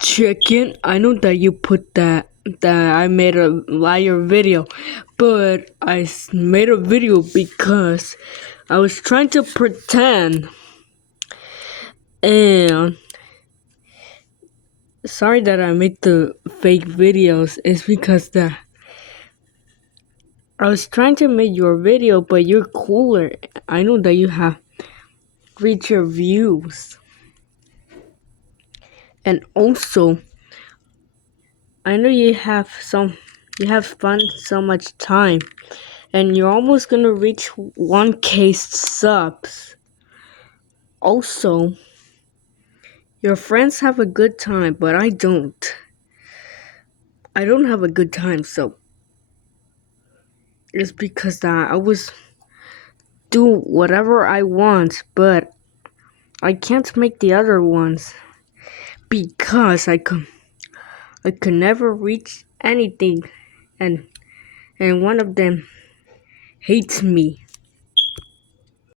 Chicken, I know that you put that I made a liar video, but made a video because I was trying to pretend. And sorry that I made the fake videos. It's because that I was trying to make your video, but you're cooler. I know that you have richer views, and also I know you have spent so much time, and you're almost gonna reach 1K subs. Also, your friends have a good time, but I don't. I don't have a good time, so it's because that I was do whatever I want, but I can't make the other ones because I could never reach anything, and one of them hates me.